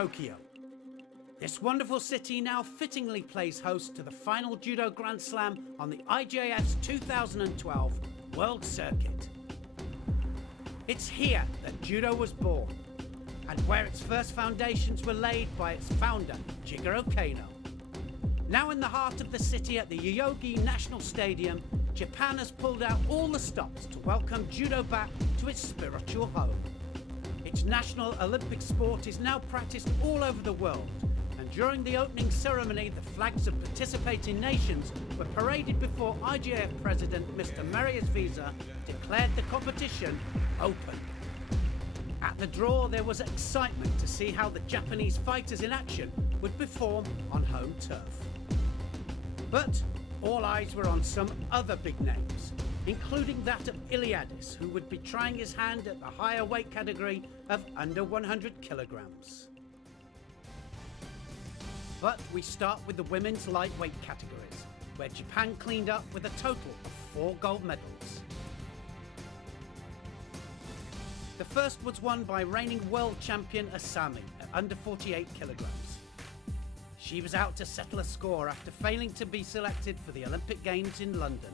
Tokyo. This wonderful city now fittingly plays host to the final Judo Grand Slam on the IJF's 2012 World Circuit. It's here that Judo was born, and where its first foundations were laid by its founder, Jigoro Kano. Now in the heart of the city at the Yoyogi National Stadium, Japan has pulled out all the stops to welcome Judo back to its spiritual home. Its national Olympic sport is now practiced all over the world, and during the opening ceremony, the flags of participating nations were paraded before IJF President Mr. Marius Visa declared the competition open. At the draw, there was excitement to see how the Japanese fighters in action would perform on home turf. But all eyes were on some other big names, including that of Iliadis, who would be trying his hand at the higher weight category of under 100 kilograms. But we start with the women's lightweight categories, where Japan cleaned up with a total of 4 gold medals. The first was won by reigning world champion Asami at under 48 kilograms. She was out to settle a score after failing to be selected for the Olympic Games in London.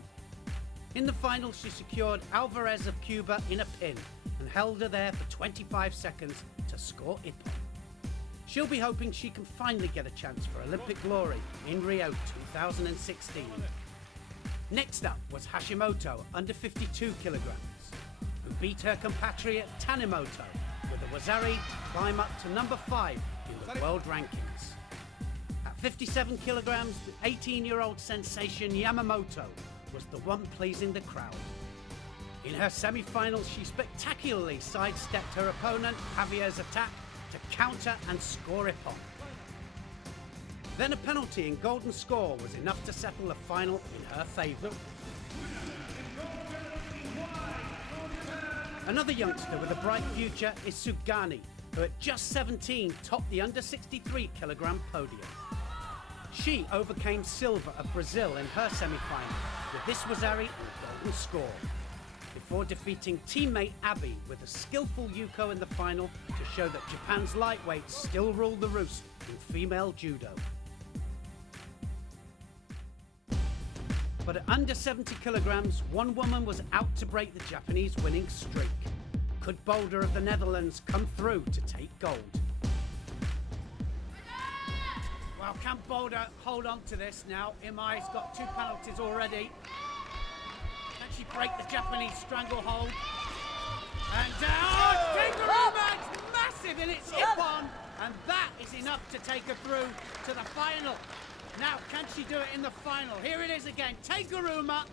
In the final, she secured Alvarez of Cuba in a pin and held her there for 25 seconds to score Ippon. She'll be hoping she can finally get a chance for Olympic glory in Rio 2016. Next up was Hashimoto, under 52 kilograms, who beat her compatriot Tanimoto with a Wazari climb up to number 5 in the world rankings. At 57 kilograms, the 18-year-old sensation Yamamoto was the one pleasing the crowd. In her semi-final, she spectacularly sidestepped her opponent Javier's attack to counter and score Ippon. Then a penalty in golden score was enough to settle the final in her favour. Another youngster with a bright future is Sugani, who at just 17 topped the under 63 kilogram podium. She overcame Silva of Brazil in her semi-final with this Wazari and a golden score, before defeating teammate Abe with a skillful Yuko in the final to show that Japan's lightweights still rule the roost in female judo. But at under 70 kilograms, one woman was out to break the Japanese winning streak. Could Boulder of the Netherlands come through to take gold? Well, can Boulder hold on to this now? Imai's got 2 penalties already. Can she break the Japanese stranglehold? And it's massive in its Ippon, and that is enough to take her through to the final. Now, can she do it in the final? Here it is again, Teguruma,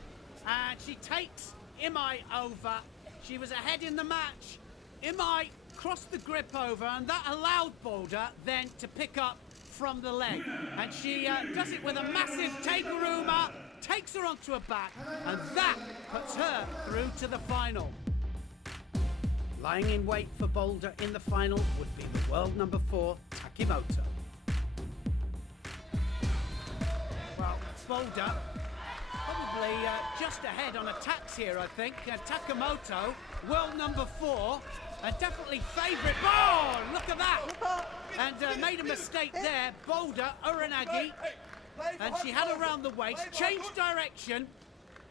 and she takes Imai over. She was ahead in the match. Imai crossed the grip over, and that allowed Boulder then to pick up from the leg. And she does it with a massive Teguruma, takes her onto her back, and that puts her through to the final. Lying in wait for Boulder in the final would be the world number 4, Takimoto. Well, Boulder probably just ahead on attacks here, I think. Takimoto, world number 4, and definitely favourite. Oh, look at that! And made a mistake there. Boulder, Uranagi, and she had her around the waist, changed direction,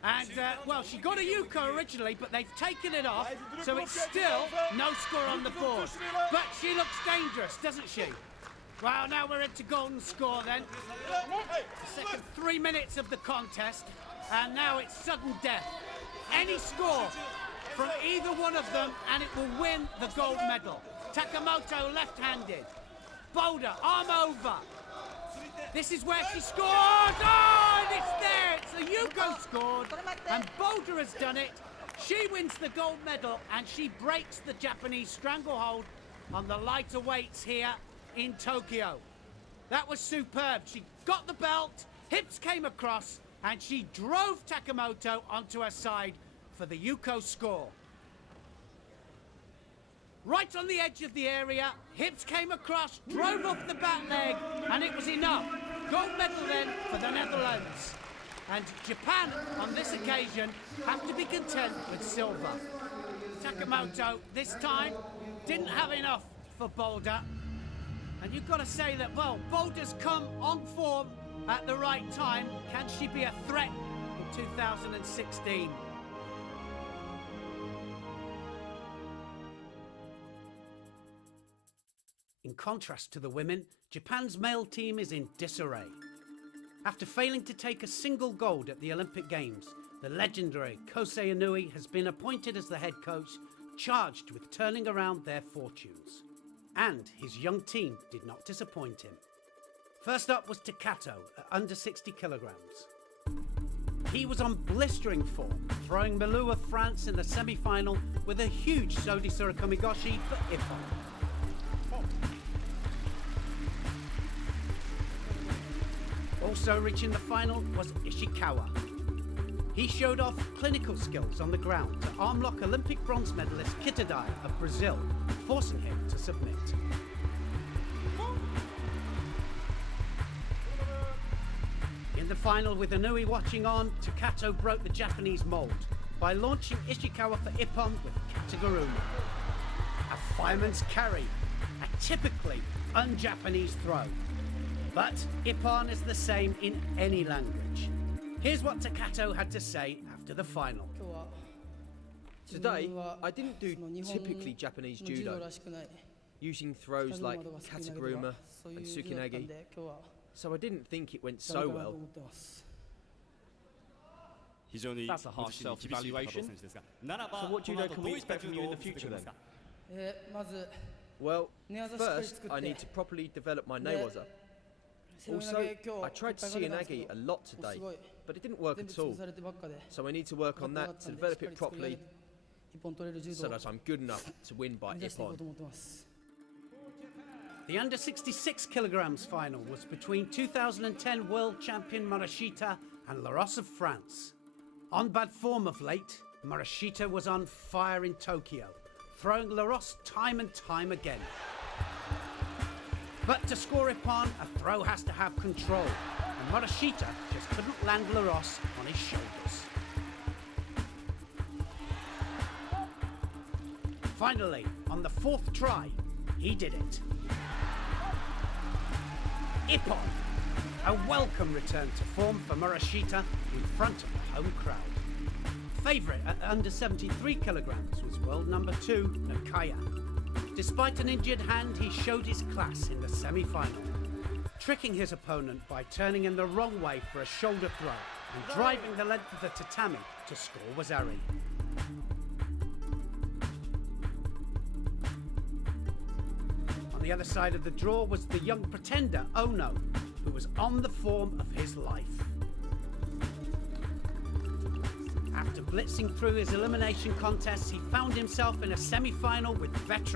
and well, she got a Yuko originally, but they've taken it off, so it's still no score on the board. But she looks dangerous, doesn't she? Well, now we're into golden score then. The second 3 minutes of the contest, and now it's sudden death. Any score from either one of them, and it will win the gold medal. Takimoto left-handed. Boulder, arm over. This is where she scores. Oh, and it's there. It's the Yuko scored, and Boulder has done it. She wins the gold medal, and she breaks the Japanese stranglehold on the lighter weights here in Tokyo. That was superb. She got the belt, hips came across, and she drove Takimoto onto her side for the Yuko score. Right on the edge of the area, hips came across, drove off the back leg, and it was enough. Gold medal then for the Netherlands. And Japan, on this occasion, have to be content with silver. Takimoto, this time, didn't have enough for Boulder. And you've got to say that, well, Boulder's come on form at the right time. Can she be a threat in 2016? In contrast to the women, Japan's male team is in disarray. After failing to take a single gold at the Olympic Games, the legendary Kosei Inui has been appointed as the head coach, charged with turning around their fortunes. And his young team did not disappoint him. First up was Takato at under 60 kilograms. He was on blistering form, throwing Milou of France in the semi-final with a huge Sodi Surikomigoshi for Ippon. Also reaching the final was Ishikawa. He showed off clinical skills on the ground to armlock Olympic bronze medalist Kitadai of Brazil, forcing him to submit. In the final, with Inui watching on, Takato broke the Japanese mold by launching Ishikawa for Ippon with Kataguruma. A fireman's carry, a typically un-Japanese throw. But Ippon is the same in any language. Here's what Takato had to say after the final. Today, I didn't do typically Japanese judo, using throws like kataguruma and tsukinagi, so I didn't think it went so well. That's a harsh self-evaluation. So what judo can we expect from you in the future then? Well, first I need to properly develop my newaza. Also, I tried tsukinagi a lot today, but it didn't work at all. So I need to work on that to develop it properly, so that I'm good enough to win by Ippon. The under 66 kilograms final was between 2010 world champion Morishita and Laros of France. On bad form of late, Morishita was on fire in Tokyo, throwing Laros time and time again. But to score Ippon, a throw has to have control, and Morishita just couldn't land Laros on his shoulders. Finally, on the fourth try, he did it. Ippon, a welcome return to form for Morishita in front of the home crowd. Favourite at under 73 kilograms was world number 2, Nakaya. Despite an injured hand, he showed his class in the semi-final, tricking his opponent by turning in the wrong way for a shoulder throw and driving the length of the tatami to score Wazari. On the other side of the draw was the young pretender Ono, who was on the form of his life. After blitzing through his elimination contests, he found himself in a semi-final with veteran